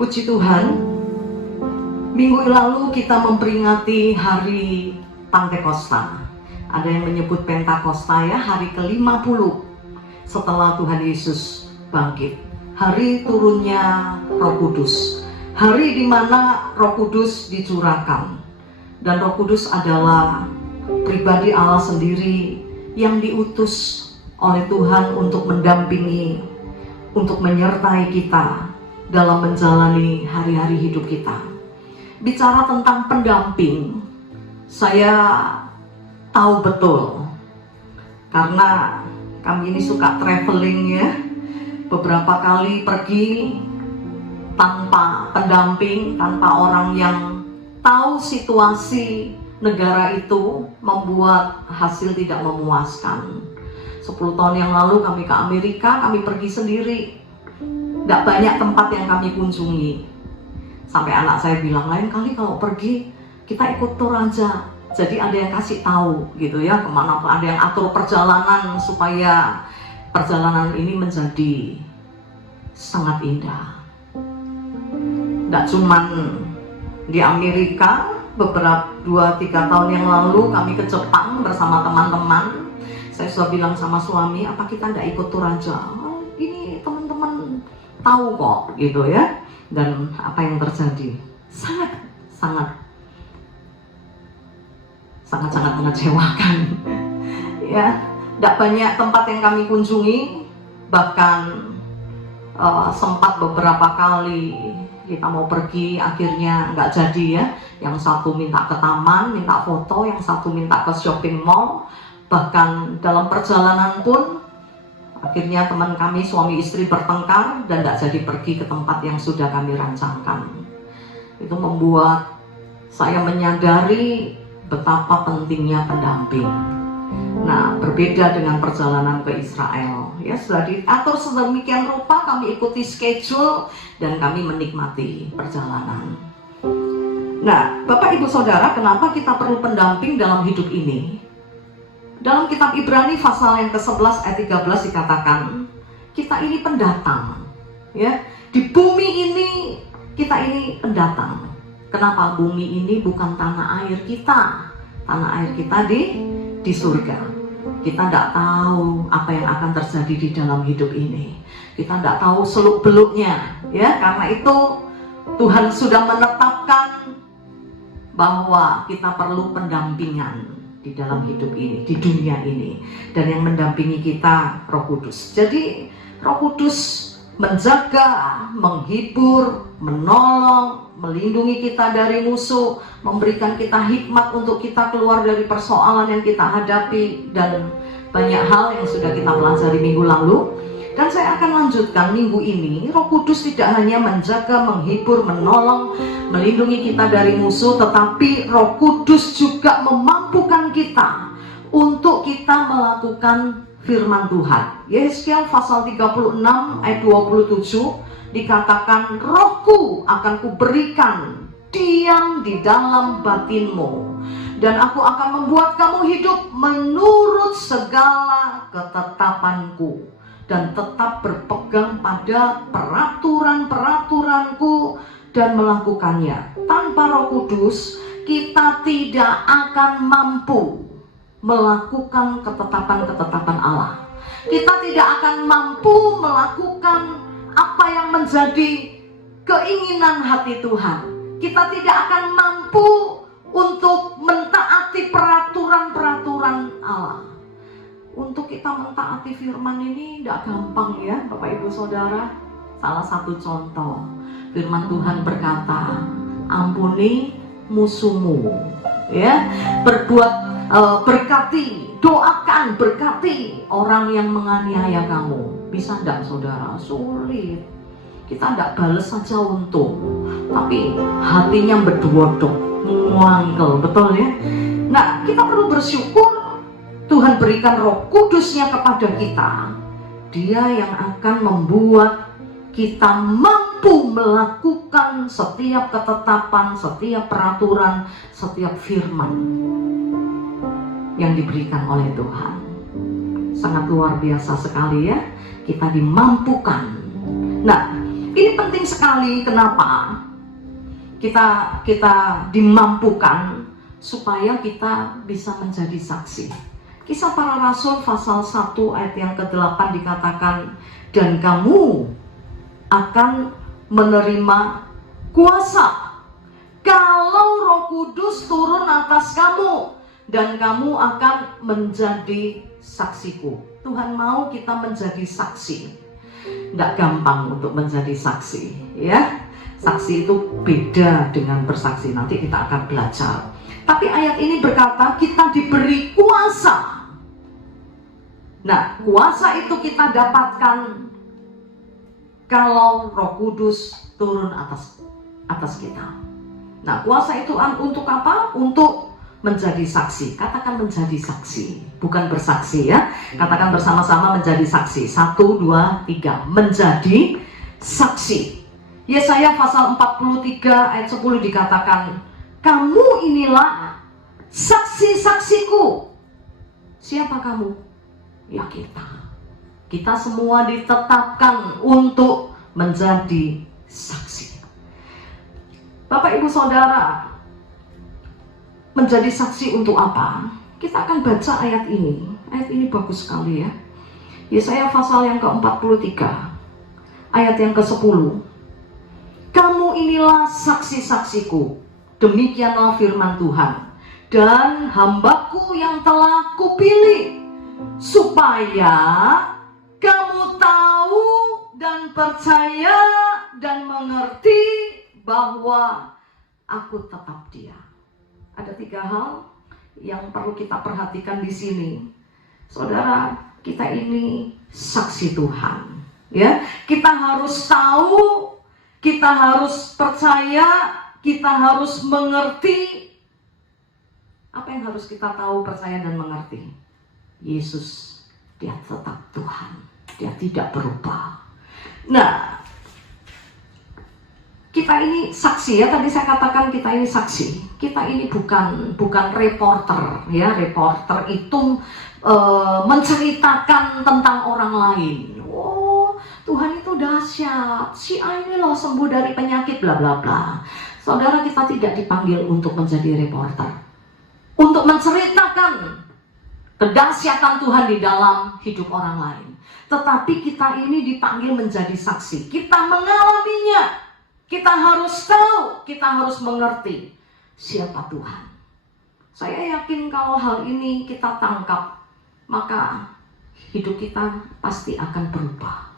Puji Tuhan, minggu lalu kita memperingati hari Pantekosta. Ada yang menyebut Pentakosta ya, hari ke-50 setelah Tuhan Yesus bangkit. Hari turunnya Roh Kudus. Hari di mana Roh Kudus dicurahkan. Dan Roh Kudus adalah pribadi Allah sendiri yang diutus oleh Tuhan untuk mendampingi, untuk menyertai kita dalam menjalani hari-hari hidup kita. Bicara tentang pendamping, saya tahu betul karena kami ini suka traveling ya, beberapa kali pergi tanpa pendamping, tanpa orang yang tahu situasi negara itu, membuat hasil tidak memuaskan. 10 tahun yang lalu kami ke Amerika, kami pergi sendiri. Tidak banyak tempat yang kami kunjungi. Sampai anak saya bilang, lain kali kalau pergi kita ikut tur aja. Jadi ada yang kasih tahu gitu ya, kemana ada yang atur perjalanan supaya perjalanan ini menjadi sangat indah. Tidak cuman di Amerika, beberapa 2-3 tahun yang lalu kami ke Jepang bersama teman-teman. Saya sudah bilang sama suami, apa kita tidak ikut tur aja? Ini teman-teman tahu kok gitu ya. Dan apa yang terjadi sangat mengecewakan ya. Tidak banyak tempat yang kami kunjungi, bahkan sempat beberapa kali kita mau pergi, akhirnya nggak jadi ya. Yang satu minta ke taman, minta foto, yang satu minta ke shopping mall. Bahkan dalam perjalanan pun akhirnya teman kami suami istri bertengkar dan tidak jadi pergi ke tempat yang sudah kami rancangkan. Itu membuat saya menyadari betapa pentingnya pendamping. Nah, berbeda dengan perjalanan ke Israel ya, sudah diatur sedemikian rupa, kami ikuti schedule dan kami menikmati perjalanan. Nah, Bapak Ibu Saudara, kenapa kita perlu pendamping dalam hidup ini? Dalam kitab Ibrani pasal yang ke-11 ayat 13 dikatakan, kita ini pendatang ya. Di bumi ini kita ini pendatang. Kenapa? Bumi ini bukan tanah air kita. Tanah air kita di surga. Kita tidak tahu apa yang akan terjadi di dalam hidup ini. Kita tidak tahu seluk-beluknya ya. Karena itu Tuhan sudah menetapkan bahwa kita perlu pendampingan di dalam hidup ini, di dunia ini. Dan yang mendampingi kita Roh Kudus. Jadi Roh Kudus menjaga, menghibur, menolong, melindungi kita dari musuh, memberikan kita hikmat untuk kita keluar dari persoalan yang kita hadapi, dan banyak hal yang sudah kita pelajari minggu lalu. Dan saya akan lanjutkan minggu ini. Roh Kudus tidak hanya menjaga, menghibur, menolong, melindungi kita dari musuh, tetapi Roh Kudus juga memampukan kita untuk kita melakukan firman Tuhan. Yesaya pasal 36 ayat 27 dikatakan, Rohku akan kuberikan diam di dalam batinmu, dan aku akan membuat kamu hidup menurut segala ketetapanku, dan tetap berpegang pada peraturan-peraturanku dan melakukannya. Tanpa Roh Kudus, kita tidak akan mampu melakukan ketetapan-ketetapan Allah. Kita tidak akan mampu melakukan apa yang menjadi keinginan hati Tuhan. Kita tidak akan mampu untuk mentaati peraturan-peraturan Allah. Untuk kita mentaati firman ini tidak gampang ya Bapak Ibu Saudara. Salah satu contoh, firman Tuhan berkata, ampuni musuhmu ya, berkati, doakan, berkati orang yang menganiaya kamu. Bisa tidak saudara? Sulit. Kita tidak balas saja untung, tapi hatinya berdodok, muangkel, betul ya. Nah, kita perlu bersyukur Tuhan berikan Roh Kudusnya kepada kita. Dia yang akan membuat kita mampu melakukan setiap ketetapan, setiap peraturan, setiap firman yang diberikan oleh Tuhan. Sangat luar biasa sekali ya, kita dimampukan. Nah, Ini penting sekali. Kenapa? Kita dimampukan supaya kita bisa menjadi saksi. Kisah Para Rasul pasal 1 ayat yang ke-8 dikatakan, dan kamu akan menerima kuasa kalau Roh Kudus turun atas kamu, dan kamu akan menjadi saksiku. Tuhan mau kita menjadi saksi. Tidak gampang untuk menjadi saksi, ya. Saksi itu beda dengan bersaksi. Nanti kita akan belajar. Tapi ayat ini berkata kita diberi kuasa. Nah, kuasa itu kita dapatkan kalau Roh Kudus turun atas kita. Nah, kuasa itu untuk apa? Untuk menjadi saksi. Katakan menjadi saksi, bukan bersaksi, ya. Katakan bersama-sama menjadi saksi. 1, 2, 3. Menjadi saksi. Yesaya pasal 43 ayat 10 dikatakan, kamu inilah saksi-saksiku. Siapa kamu? Ya kita. Kita semua ditetapkan untuk menjadi saksi. Bapak, Ibu, Saudara, menjadi saksi untuk apa? Kita akan baca ayat ini. Ayat ini bagus sekali, ya. Yesaya pasal yang ke-43 ayat yang ke-10. Kamu inilah saksi-saksiku, demikianlah firman Tuhan, dan hambaku yang telah kupilih, supaya kamu tahu dan percaya dan mengerti bahwa aku tetap Dia. Ada 3 hal yang perlu kita perhatikan di sini. Saudara, kita ini saksi Tuhan, ya. Kita harus tahu, kita harus percaya, kita harus mengerti. Apa yang harus kita tahu, percaya, dan mengerti? Yesus, Dia tetap Tuhan. Dia tidak berubah. Nah, kita ini saksi, ya. Tadi saya katakan kita ini saksi. Kita ini bukan reporter, ya. Reporter itu menceritakan tentang orang lain. Oh, Tuhan itu dahsyat. Si A ini loh sembuh dari penyakit bla bla bla. Saudara, kita tidak dipanggil untuk menjadi reporter, untuk menceritakan kedahsyatan Tuhan di dalam hidup orang lain. Tetapi kita ini dipanggil menjadi saksi. Kita mengalaminya. Kita harus tahu, kita harus mengerti siapa Tuhan. Saya yakin kalau hal ini kita tangkap, maka hidup kita pasti akan berubah.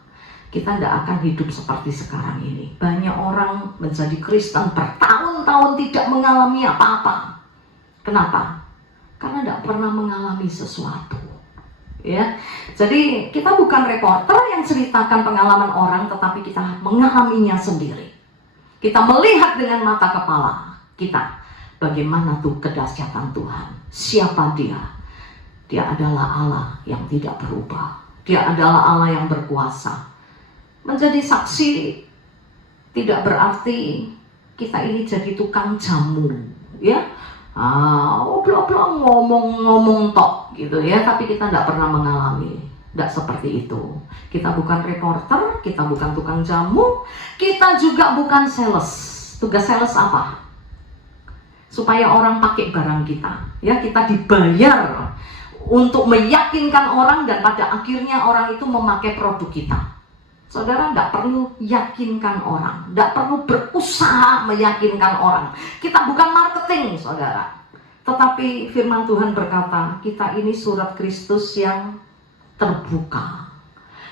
Kita tidak akan hidup seperti sekarang ini. Banyak orang menjadi Kristen bertahun-tahun tidak mengalami apa-apa. Kenapa? Karena tidak pernah mengalami sesuatu, ya. Jadi kita bukan reporter yang ceritakan pengalaman orang, tetapi kita mengalaminya sendiri. Kita melihat dengan mata kepala kita bagaimana tuh kedahsyatan Tuhan. Siapa Dia? Dia adalah Allah yang tidak berubah. Dia adalah Allah yang berkuasa. Menjadi saksi tidak berarti kita ini jadi tukang jamu, ya. Blok-blok ngomong-ngomong tok gitu, ya, tapi kita tidak pernah mengalami. Tidak seperti itu. Kita bukan reporter, kita bukan tukang jamu, kita juga bukan sales. Tugas sales apa? Supaya orang pakai barang kita, ya. Kita dibayar untuk meyakinkan orang, dan pada akhirnya orang itu memakai produk kita. Saudara, tidak perlu yakinkan orang, tidak perlu berusaha meyakinkan orang. Kita bukan marketing, saudara. Tetapi firman Tuhan berkata, kita ini surat Kristus yang terbuka,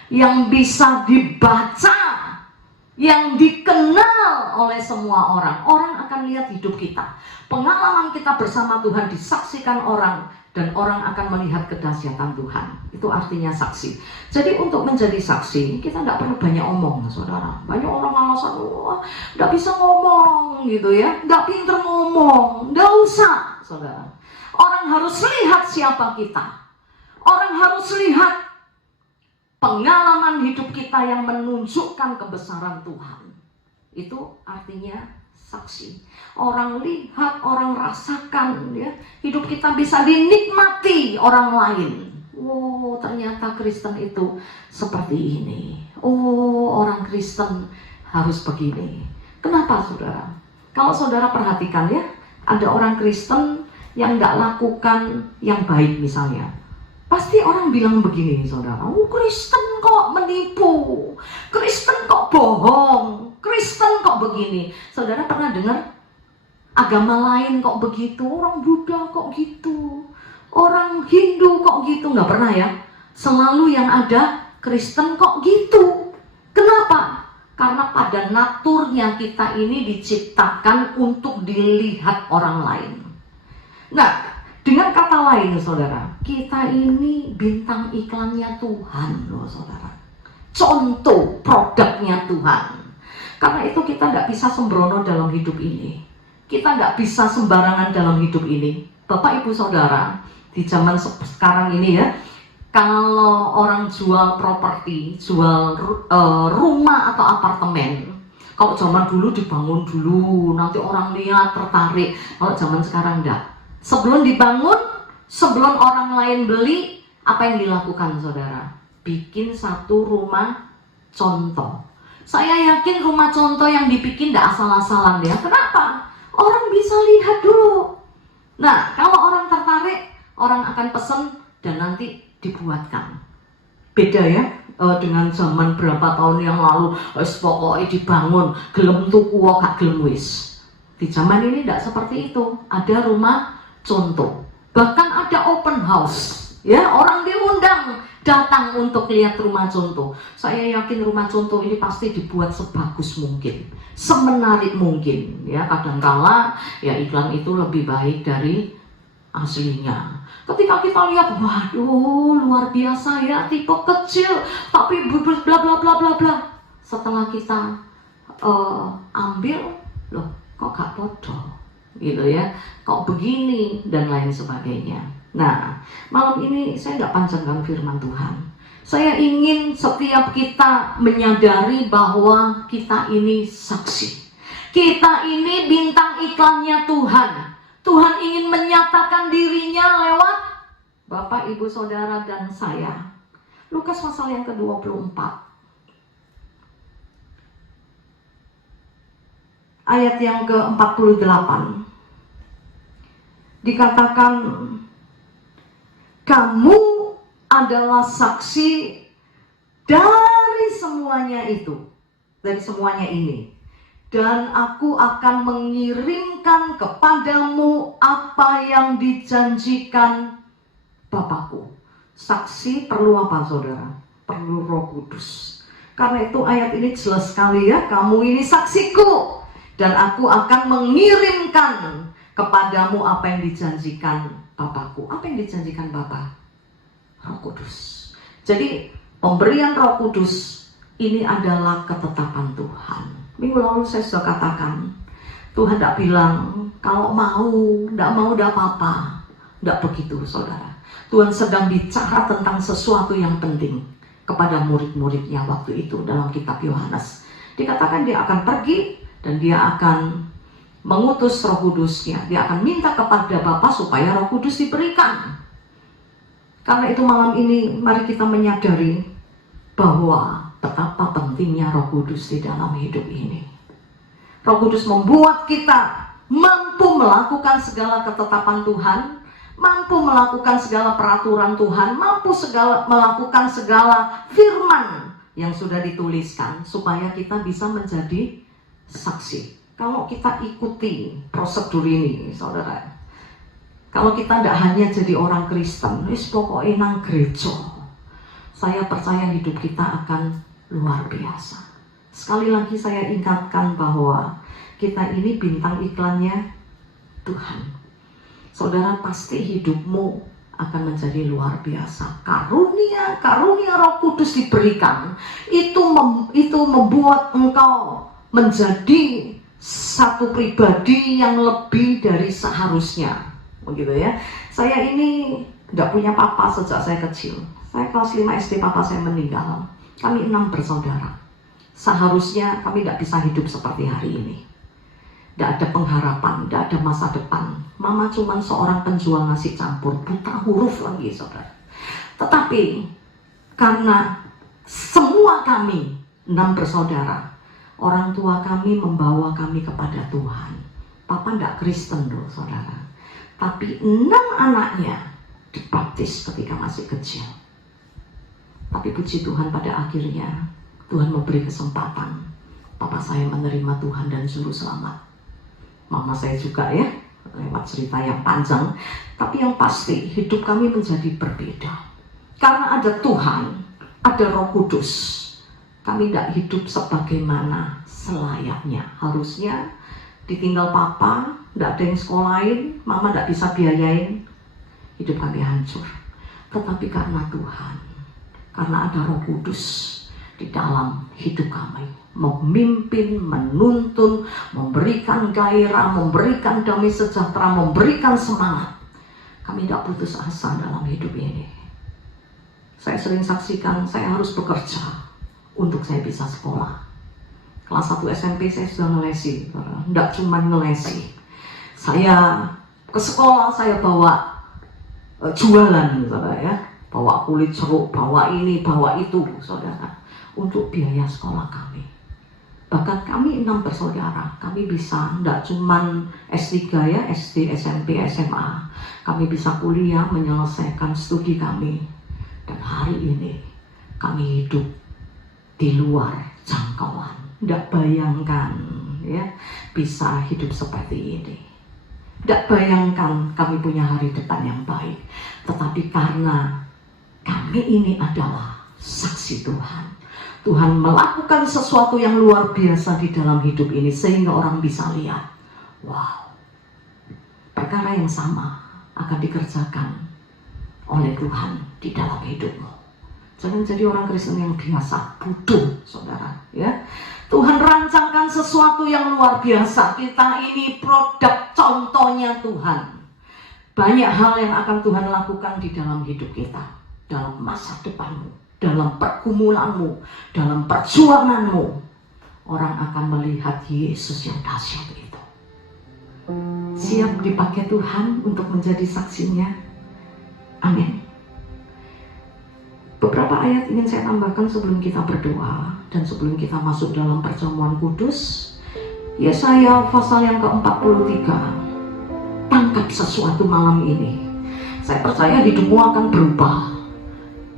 yang bisa dibaca, yang dikenal oleh semua orang. Orang akan lihat hidup kita. Pengalaman kita bersama Tuhan disaksikan orang, dan orang akan melihat kedahsyatan Tuhan. Itu artinya saksi. Jadi untuk menjadi saksi, kita tidak perlu banyak omong, saudara. Banyak orang alasan, wah, tidak bisa ngomong gitu, ya, tidak pintar ngomong. Tidak usah, saudara. Orang harus lihat siapa kita. Orang harus lihat pengalaman hidup kita yang menunjukkan kebesaran Tuhan. Itu artinya saksi. Orang lihat, orang rasakan, ya, hidup kita bisa dinikmati orang lain. Ternyata Kristen itu seperti ini. Orang Kristen harus begini. Kenapa saudara? Kalau saudara perhatikan ya, ada orang Kristen yang nggak lakukan yang baik misalnya, pasti orang bilang begini saudara, oh Kristen kok menipu, Kristen kok bohong, Kristen kok begini. Saudara pernah dengar agama lain kok begitu, orang Buddha kok gitu, orang Hindu kok gitu? Nggak pernah ya. Selalu yang ada Kristen kok gitu. Kenapa? Karena pada naturnya kita ini diciptakan untuk dilihat orang lain. Nah, dengan kata lain saudara, kita ini bintang iklannya Tuhan loh saudara. Contoh produknya Tuhan. Karena itu kita tidak bisa sembrono dalam hidup ini. Kita tidak bisa sembarangan dalam hidup ini. Bapak ibu saudara, di zaman sekarang ini ya, kalau orang jual properti, jual rumah atau apartemen, kalau zaman dulu dibangun dulu, nanti orang lihat tertarik. Kalau zaman sekarang enggak. Sebelum dibangun, sebelum orang lain beli, apa yang dilakukan saudara? Bikin satu rumah contoh. Saya yakin rumah contoh yang dibikin tidak asal-asalan ya. Kenapa? Orang bisa lihat dulu. Nah, kalau orang tertarik, orang akan pesen dan nanti dibuatkan. Beda ya dengan zaman berapa tahun yang lalu, pokoknya dibangun, gelem tuku gak gelem wis. Di zaman ini tidak seperti itu. Ada rumah contoh, bahkan ada open house ya, orang diundang datang untuk lihat rumah contoh. Saya yakin rumah contoh ini pasti dibuat sebagus mungkin, semenarik mungkin ya. Kadangkala ya iklan itu lebih baik dari aslinya. Ketika kita lihat, waduh luar biasa ya, tipe kecil tapi bla bla bla bla bla. Setelah kita ambil, loh kok gak bodoh gitu ya, kok begini dan lain sebagainya. Nah, malam ini saya nggak panjangkan firman Tuhan. Saya ingin setiap kita menyadari bahwa kita ini saksi. Kita ini bintang iklannya Tuhan. Tuhan ingin menyatakan dirinya lewat Bapak, Ibu, Saudara, dan saya. Lukas pasal yang ke-24. Ayat yang ke-48. Dikatakan, kamu adalah saksi dari semuanya itu, dari semuanya ini. Dan aku akan mengirimkan kepadamu apa yang dijanjikan Bapakku. Saksi perlu apa saudara? Perlu Roh Kudus. Karena itu ayat ini jelas sekali ya, kamu ini saksiku. Dan aku akan mengirimkan kepadamu apa yang dijanjikan Bapakku. Apa yang dijanjikan Bapa? Roh Kudus. Jadi pemberian Roh Kudus ini adalah ketetapan Tuhan. Minggu lalu saya sudah katakan, Tuhan tidak bilang kalau mau, tidak apa-apa. Tidak begitu saudara. Tuhan sedang bicara tentang sesuatu yang penting kepada murid-muridnya waktu itu dalam kitab Yohanes. Dikatakan dia akan pergi dan dia akan mengutus Roh Kudusnya. Dia akan minta kepada Bapa supaya Roh Kudus diberikan. Karena itu malam ini mari kita menyadari bahwa betapa pentingnya Roh Kudus di dalam hidup ini. Roh Kudus membuat kita mampu melakukan segala ketetapan Tuhan, mampu melakukan segala peraturan Tuhan, mampu melakukan segala firman yang sudah dituliskan supaya kita bisa menjadi saksi. Kalau kita ikuti prosedur ini, saudara, kalau kita tidak hanya jadi orang Kristen, pokoknya nang gereja, saya percaya hidup kita akan luar biasa. Sekali lagi saya ingatkan bahwa kita ini bintang iklannya Tuhan. Saudara, pasti hidupmu akan menjadi luar biasa. Karunia Roh Kudus diberikan, itu membuat engkau menjadi satu pribadi yang lebih dari seharusnya, begitu ya. Saya ini tidak punya papa sejak saya kecil. Saya kelas 5 SD papa saya meninggal. Kami 6 bersaudara. Seharusnya kami tidak bisa hidup seperti hari ini. Tidak ada pengharapan, tidak ada masa depan. Mama cuma seorang penjual nasi campur, buta huruf lagi saudara. Tetapi karena semua kami 6 bersaudara, Orang tua kami membawa kami kepada Tuhan. Papa enggak Kristen loh saudara. Tapi 6 anaknya dibaptis ketika masih kecil. Tapi puji Tuhan pada akhirnya Tuhan memberi kesempatan. Papa saya menerima Tuhan dan sungguh selamat. Mama saya juga ya, lewat cerita yang panjang. Tapi yang pasti hidup kami menjadi berbeda. Karena ada Tuhan, ada Roh Kudus. Kami tidak hidup sebagaimana selayaknya. Harusnya ditinggal papa, tidak ada yang sekolahin, mama tidak bisa biayain, hidup kami hancur. Tetapi karena Tuhan, karena ada Roh Kudus di dalam hidup kami, memimpin, menuntun, memberikan gairah, memberikan damai sejahtera, memberikan semangat, kami tidak putus asa dalam hidup ini. Saya sering saksikan saya harus bekerja untuk saya bisa sekolah. Kelas 1 SMP saya sudah ngelesi, tidak cuma ngelesi. Saya ke sekolah, saya bawa jualan, saudara ya. Bawa kulit jeruk, bawa ini, bawa itu, saudara. Untuk biaya sekolah kami. Bahkan kami 6 bersaudara, kami bisa tidak cuma S3 ya, SD, SMP, SMA. Kami bisa kuliah menyelesaikan studi kami. Dan hari ini kami hidup di luar jangkauan. Tidak bayangkan ya bisa hidup seperti ini. Tidak bayangkan kami punya hari depan yang baik. Tetapi karena kami ini adalah saksi Tuhan. Tuhan melakukan sesuatu yang luar biasa di dalam hidup ini sehingga orang bisa lihat, wow, perkara yang sama akan dikerjakan oleh Tuhan di dalam hidupmu. Jangan jadi orang Kristen yang biasa, bodoh, saudara. Ya, Tuhan rancangkan sesuatu yang luar biasa. Kita ini produk contohnya Tuhan. Banyak hal yang akan Tuhan lakukan di dalam hidup kita, dalam masa depanmu, dalam pergumulanmu, dalam perjuanganmu. Orang akan melihat Yesus yang dahsyat itu. Siap dipakai Tuhan untuk menjadi saksinya. Amin. Beberapa ayat ingin saya tambahkan sebelum kita berdoa dan sebelum kita masuk dalam perjamuan kudus. Yesaya pasal yang ke-43. Tangkap sesuatu malam ini. Saya percaya hidupmu akan berubah.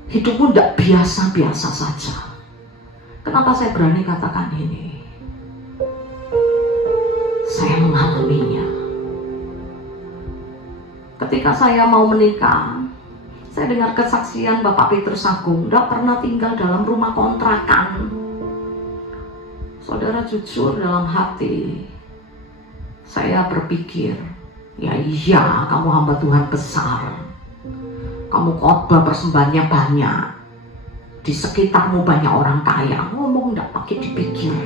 Hidupmu tidak biasa-biasa saja. Kenapa saya berani katakan ini? Saya mengalaminya. Ketika saya mau menikah, saya dengar kesaksian Bapak Petrus Agung, tidak pernah tinggal dalam rumah kontrakan. Saudara, jujur dalam hati, saya berpikir, ya iya kamu hamba Tuhan besar. Kamu khotbah persembahannya banyak. Di sekitarmu banyak orang kaya. Ngomong tidak pakai dipikir.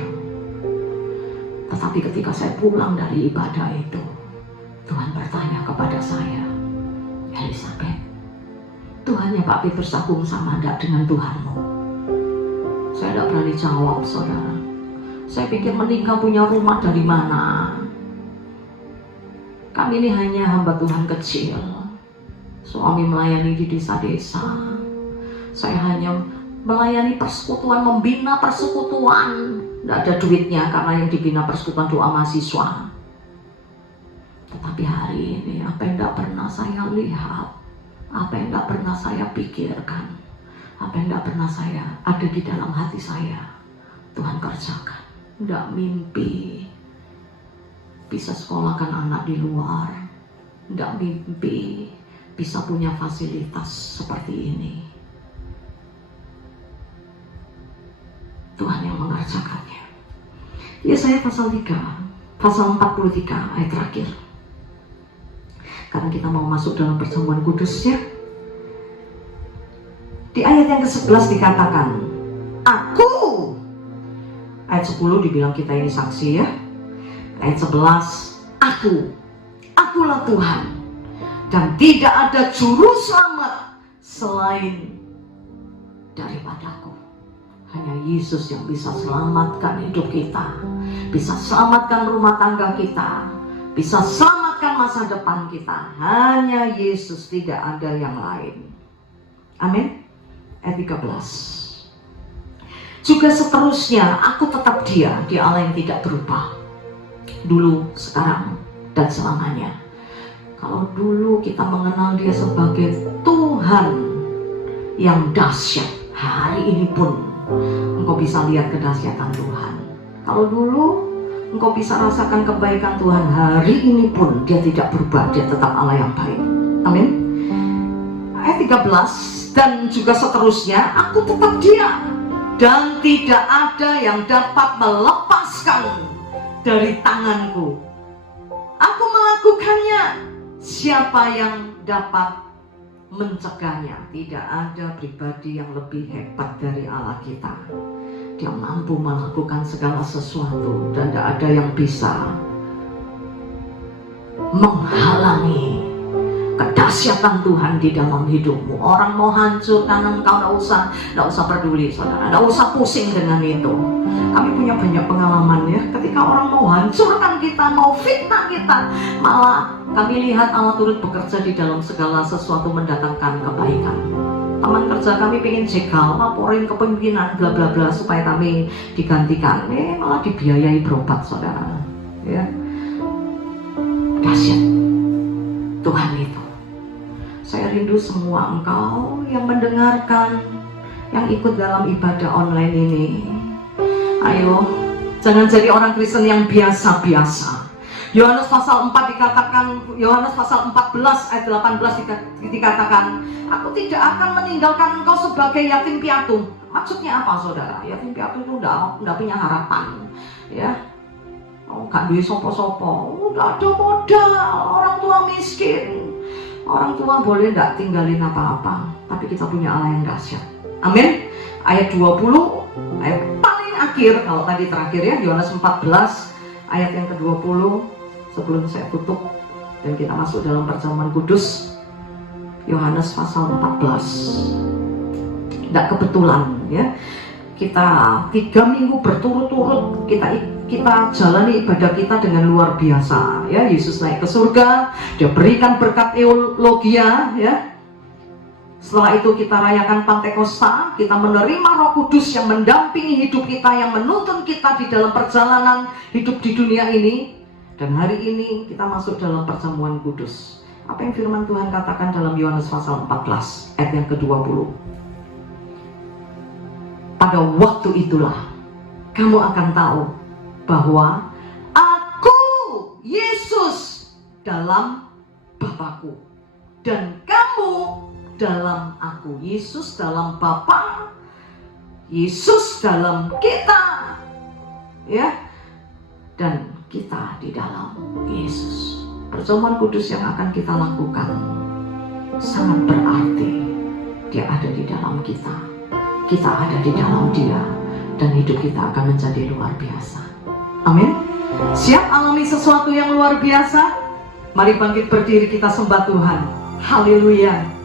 Tetapi ketika saya pulang dari ibadah itu, Tuhan bertanya kepada saya, Elizabeth, Tuhannya Pak Petrus Agung sama enggak dengan Tuhanmu? Saya tidak berani jawab, saudara. Saya pikir menikah punya rumah dari mana? Kami ini hanya hamba Tuhan kecil. Suami melayani di desa-desa. Saya hanya melayani persekutuan, membina persekutuan. Tidak ada duitnya karena yang dibina persekutuan doa mahasiswa. Tetapi hari ini apa yang tidak pernah saya lihat, apa yang tidak pernah saya pikirkan, apa yang tidak pernah saya ada di dalam hati saya, Tuhan kerjakan. Tidak mimpi bisa sekolahkan anak di luar, tidak mimpi bisa punya fasilitas seperti ini. Tuhan yang mengerjakannya. Yesaya pasal 3, pasal 43 ayat terakhir. Karena kita mau masuk dalam perjamuan kudus ya. Di ayat yang ke-11 dikatakan, Aku. Ayat 10 dibilang kita ini saksi ya. Ayat 11, Akulah Tuhan. Dan tidak ada juru selamat selain daripadaku. Hanya Yesus yang bisa selamatkan hidup kita, bisa selamatkan rumah tangga kita, bisa selamatkan masa depan kita. Hanya Yesus, tidak ada yang lain. Amin. Ayat 13. juga seterusnya, aku tetap Dia Allah yang tidak berubah. Dulu, sekarang, dan selamanya. Kalau dulu kita mengenal Dia sebagai Tuhan yang dahsyat, hari ini pun engkau bisa lihat kedahsyatan Tuhan. Kalau dulu engkau bisa rasakan kebaikan Tuhan, hari ini pun Dia tidak berubah, Dia tetap Allah yang baik. Amin. Ayat 13, dan juga seterusnya, aku tetap Dia, dan tidak ada yang dapat melepaskan dari tanganku. Aku melakukannya, siapa yang dapat mencegahnya? Tidak ada pribadi yang lebih hebat dari Allah kita. Dia mampu melakukan segala sesuatu, dan tidak ada yang bisa menghalangi kedahsyatan Tuhan di dalam hidupmu. Orang mau hancurkan engkau, tidak usah peduli, saudara, tidak usah pusing dengan itu. Kami punya banyak pengalaman ya, ketika orang mau hancurkan kita, mau fitnah kita, malah kami lihat Allah turut bekerja di dalam segala sesuatu, mendatangkan kebaikan. Teman kerja kami pengen jegal, laporin ke pimpinan bla bla bla supaya kami digantikan, malah dibiayai berobat, saudara. Ya, dahsyat Tuhan itu. Saya rindu semua engkau yang mendengarkan, yang ikut dalam ibadah online ini. Ayo, jangan jadi orang Kristen yang biasa-biasa. Yohanes pasal 4 dikatakan, Yohanes pasal 14 ayat 18 dikatakan, aku tidak akan meninggalkan engkau sebagai yatim piatu. Maksudnya apa, saudara? Yatim piatu itu udah punya harapan, ya. Gak duit sopo-sopo, udah ada modal, orang tua miskin. Orang tua boleh gak tinggalin apa-apa, tapi kita punya Allah yang dahsyat. Amin. Ayat 20, ayat paling akhir, kalau tadi terakhir ya, Yohanes 14 ayat yang ke-20. Sebelum saya tutup dan kita masuk dalam perjamuan kudus, Yohanes pasal 14. Tidak kebetulan ya, kita 3 minggu berturut-turut kita jalani ibadah kita dengan luar biasa ya. Yesus naik ke surga, Dia berikan berkat eulogia ya. Setelah itu kita rayakan Pantekosta, kita menerima Roh Kudus yang mendampingi hidup kita, yang menuntun kita di dalam perjalanan hidup di dunia ini. Dan hari ini kita masuk dalam perjamuan kudus. Apa yang firman Tuhan katakan dalam Yohanes pasal 14 ayat yang ke-20? Pada waktu itulah kamu akan tahu bahwa aku Yesus dalam Bapa-Ku, dan kamu dalam aku. Yesus dalam Bapa, Yesus dalam kita, ya, dan kita di dalam Yesus. Perjamuan kudus yang akan kita lakukan sangat berarti. Dia ada di dalam kita, kita ada di dalam Dia, dan hidup kita akan menjadi luar biasa. Amin. Siap alami sesuatu yang luar biasa? Mari bangkit berdiri, kita sembah Tuhan. Haleluya.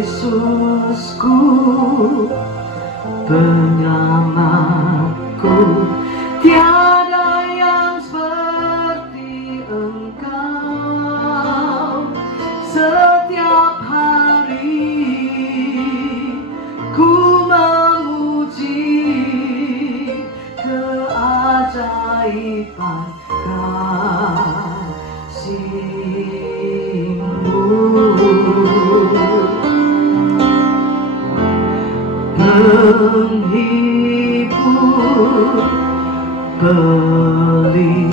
Yesusku, penyelamatku, tiada yang seperti Engkau. Setiap hari ku memuji pelindung,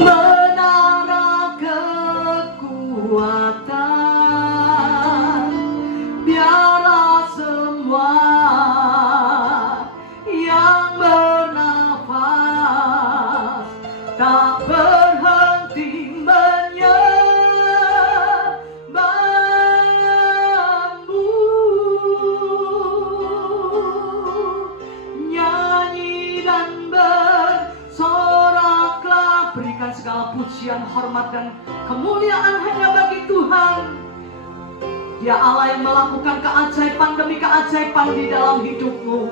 menara kekuatan. Biarlah semua yang bernafas tak berhenti menyembahmu. Nyanyi dan bersoraklah, berikan segala pujian, hormat dan kemuliaan hanya bagi Tuhan. Dia Allah yang melakukan keajaiban demi keajaiban di dalam hidupmu.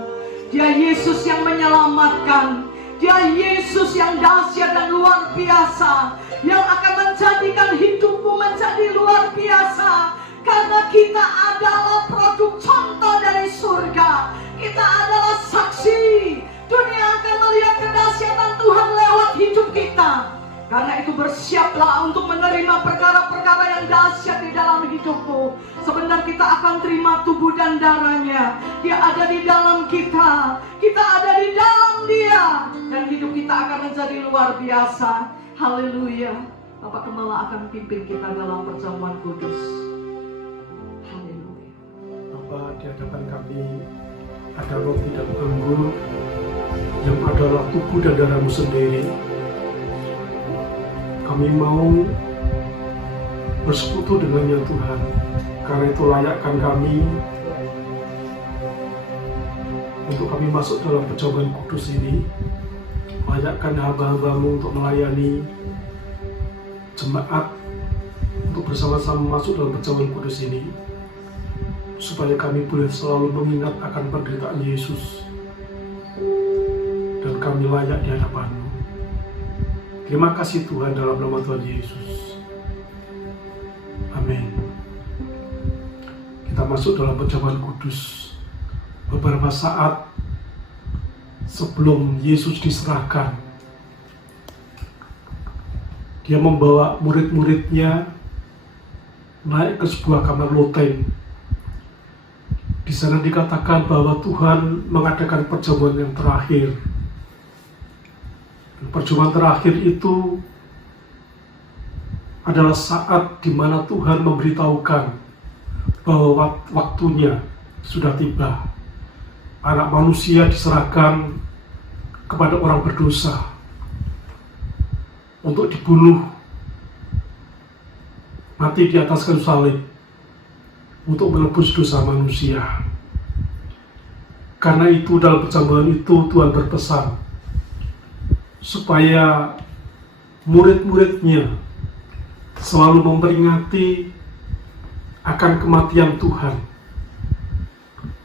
Dia Yesus yang menyelamatkan. Dia Yesus yang dahsyat dan luar biasa, yang akan menjadikan hidupmu menjadi luar biasa. Karena kita adalah produk contoh dari surga. Kita adalah saksi. Dunia akan melihat kedahsyatan Tuhan lewat hidup kita. Karena itu bersiaplah untuk menerima perkara-perkara yang dahsyat di dalam hidupmu. Sebentar kita akan terima tubuh dan darahnya. Dia ada di dalam kita. Kita ada di dalam Dia. Dan hidup kita akan menjadi luar biasa. Haleluya. Bapak Gembala akan pimpin kita dalam perjamuan kudus. Haleluya. Bapa, di hadapan kami ada roti dan anggur yang adalah tubuh dan darah-Mu sendiri. Kami mau bersekutu dengannya Tuhan. Karena itu layakkan kami untuk kami masuk dalam perjamuan kudus ini. Layakkan hamba-hamba-Mu untuk melayani jemaat, untuk bersama-sama masuk dalam perjamuan kudus ini, supaya kami boleh selalu mengingat akan penderitaan Yesus dan kami layak di hadapan-Mu. Terima kasih Tuhan, dalam nama Tuhan Yesus. Amin. Kita masuk dalam perjamuan kudus beberapa saat sebelum Yesus diserahkan. Dia membawa murid-muridnya naik ke sebuah kamar loteng. Di sana dikatakan bahwa Tuhan mengadakan perjamuan yang terakhir. Perjamuan terakhir itu adalah saat di mana Tuhan memberitahukan bahwa waktunya sudah tiba. Anak manusia diserahkan kepada orang berdosa untuk dibunuh, mati di atas kayu salib untuk menebus dosa manusia. Karena itu dalam perjamuan itu Tuhan berpesan supaya murid-muridnya selalu memperingati akan kematian Tuhan,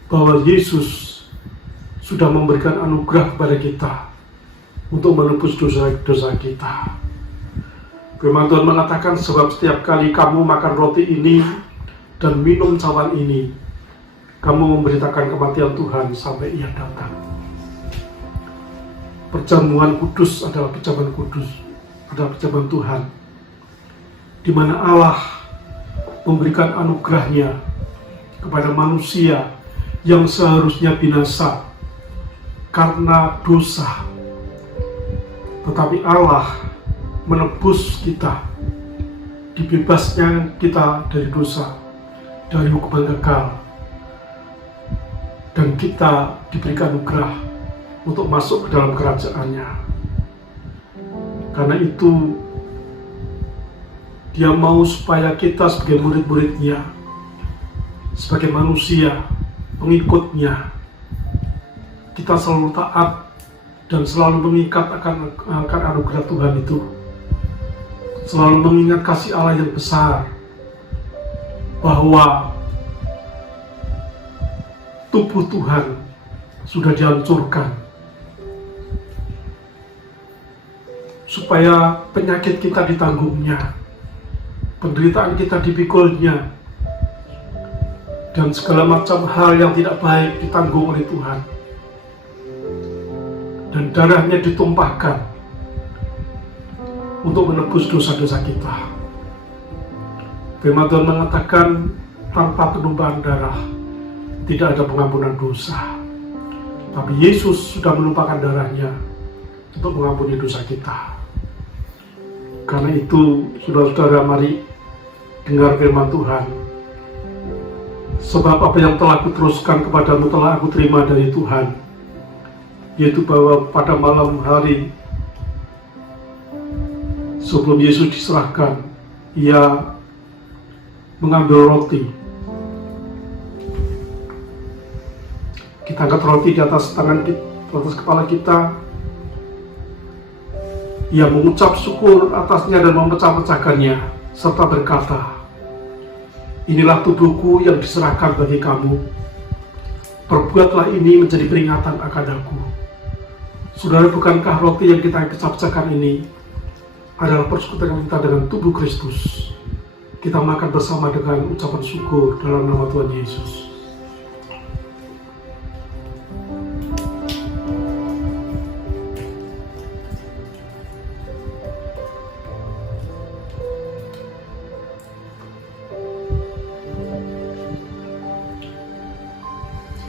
bahwa Yesus sudah memberikan anugerah kepada kita untuk menebus dosa-dosa kita. Firman Tuhan mengatakan, sebab setiap kali kamu makan roti ini dan minum cawan ini, kamu memberitakan kematian Tuhan sampai Ia datang. Perjamuan kudus adalah perjamuan kudus, adalah perjamuan Tuhan, di mana Allah memberikan anugerahnya kepada manusia yang seharusnya binasa karena dosa. Tetapi Allah menebus kita, dibebasnya kita dari dosa, dari hukuman kekal, dan kita diberikan anugerah untuk masuk ke dalam kerajaan-Nya. Karena itu Dia mau supaya kita sebagai murid-murid-Nya, sebagai manusia, pengikut-Nya, kita selalu taat dan selalu mengikat akan anugerah Tuhan itu. Selalu mengingat kasih Allah yang besar, bahwa tubuh Tuhan sudah dihancurkan, supaya penyakit kita ditanggungnya, penderitaan kita dipikulnya, dan segala macam hal yang tidak baik ditanggung oleh Tuhan, dan darahnya ditumpahkan untuk menebus dosa-dosa kita. Firman Tuhan mengatakan, tanpa penumpahan darah tidak ada pengampunan dosa. Tapi Yesus sudah menumpahkan darahnya untuk mengampuni dosa kita. Karena itu, saudara-saudara, mari dengar firman Tuhan. Sebab apa yang telah kuteruskan kepadamu telah aku terima dari Tuhan, yaitu bahwa pada malam hari sebelum Yesus diserahkan, ia mengambil roti. Kita angkat roti di atas tangan kita, di atas kepala kita. Ia mengucap syukur atasnya dan memecah-mecahkannya, serta berkata, "Inilah tubuhku yang diserahkan bagi kamu. Perbuatlah ini menjadi peringatan akan aku." Saudara, bukankah roti yang kita pecah-pecahkan ini adalah persekutuan kita dengan tubuh Kristus? Kita makan bersama dengan ucapan syukur dalam nama Tuhan Yesus.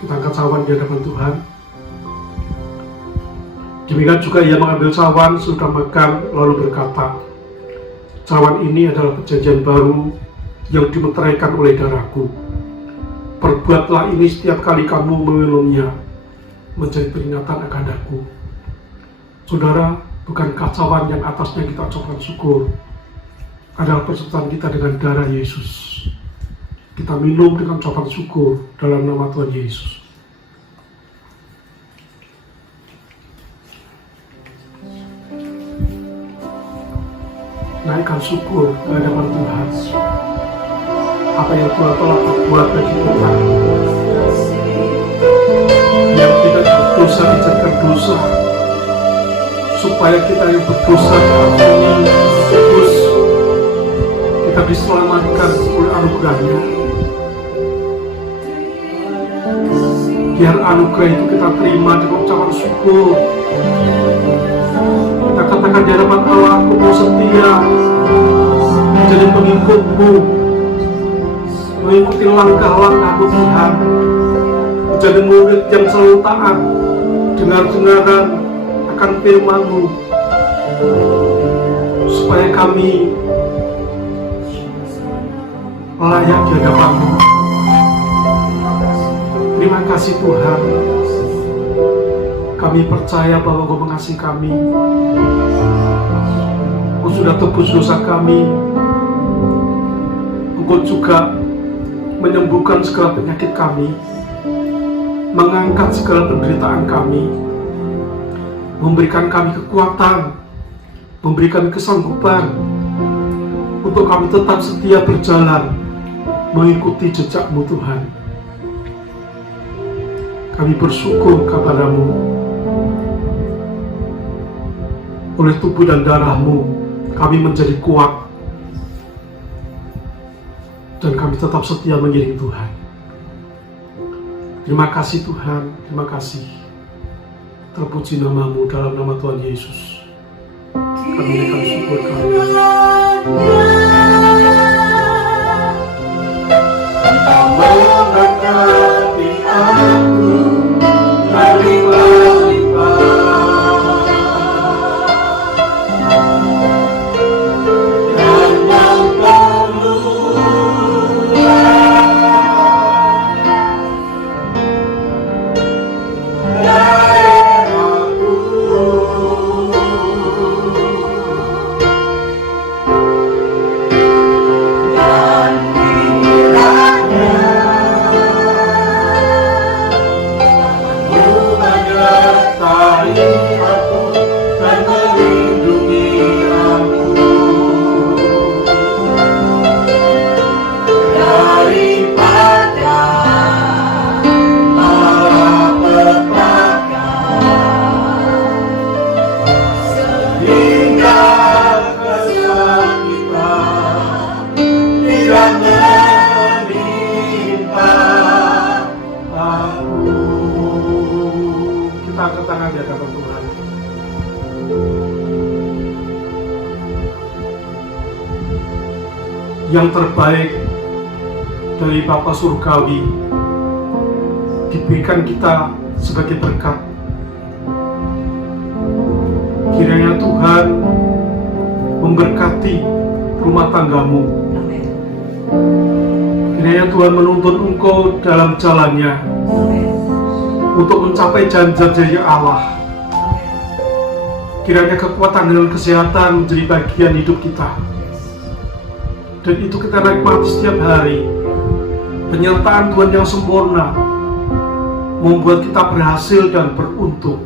Kita angkat cawan di hadapan Tuhan. Demikian juga ia mengambil cawan sudah makan lalu berkata, "Cawan ini adalah perjanjian baru yang dimeteraikan oleh darahku. Perbuatlah ini setiap kali kamu meminumnya menjadi peringatan akan aku." Saudara, bukankah cawan yang atasnya kita ucapkan syukur adalah persekutuan kita dengan darah Yesus? Kita minum dengan ucapan syukur dalam nama Tuhan Yesus. Naikkan syukur ke hadapan Tuhan. Apa yang Tuhan telah berbuat bagi kita, yang tidak berdosa dijadikan dosa, supaya kita yang berdosa diampuni, terus kita diselamatkan oleh anugerahnya. Biar anugerah itu kita terima dengan ucapan syukur. Kita katakan di hadapan Allah, "Aku mau setia menjadi pengikutmu, mengikuti langkah-langkahmu Tuhan, menjadi murid yang selalu taat, dengar-dengaran akan firman-Mu, supaya kami layak di hadapan-Mu." Terima kasih Tuhan. Kami percaya bahwa Engkau mengasihi kami. Engkau sudah tebus dosa kami. Engkau juga menyembuhkan segala penyakit kami, mengangkat segala penderitaan kami, memberikan kami kekuatan, memberikan kesanggupan untuk kami tetap setia berjalan mengikuti jejak-Mu Tuhan. Kami bersyukur kepada-Mu. Oleh tubuh dan darah-Mu kami menjadi kuat, dan kami tetap setia mengiring Tuhan. Terima kasih Tuhan, terima kasih. Terpuji nama-Mu dalam nama Tuhan Yesus. Kami naikkan syukur kehadiran-Mu. Yang terbaik dari Bapa Surgawi diberikan kita sebagai berkat. Kiranya Tuhan memberkati rumah tanggamu. Amin. Kiranya Tuhan menuntun engkau dalam jalannya Amin. untuk mencapai janji Allah. Kiranya kekuatan dan kesehatan menjadi bagian hidup kita, dan itu kita nikmati setiap hari. Penyertaan Tuhan yang sempurna membuat kita berhasil dan beruntung.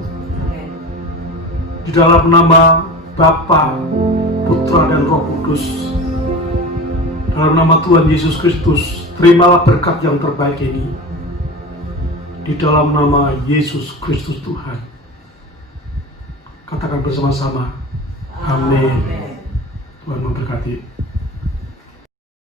Di dalam nama Bapa, Putra, dan Roh Kudus, dalam nama Tuhan Yesus Kristus, terimalah berkat yang terbaik ini. Di dalam nama Yesus Kristus Tuhan. Katakan bersama-sama, amin. Tuhan memberkati.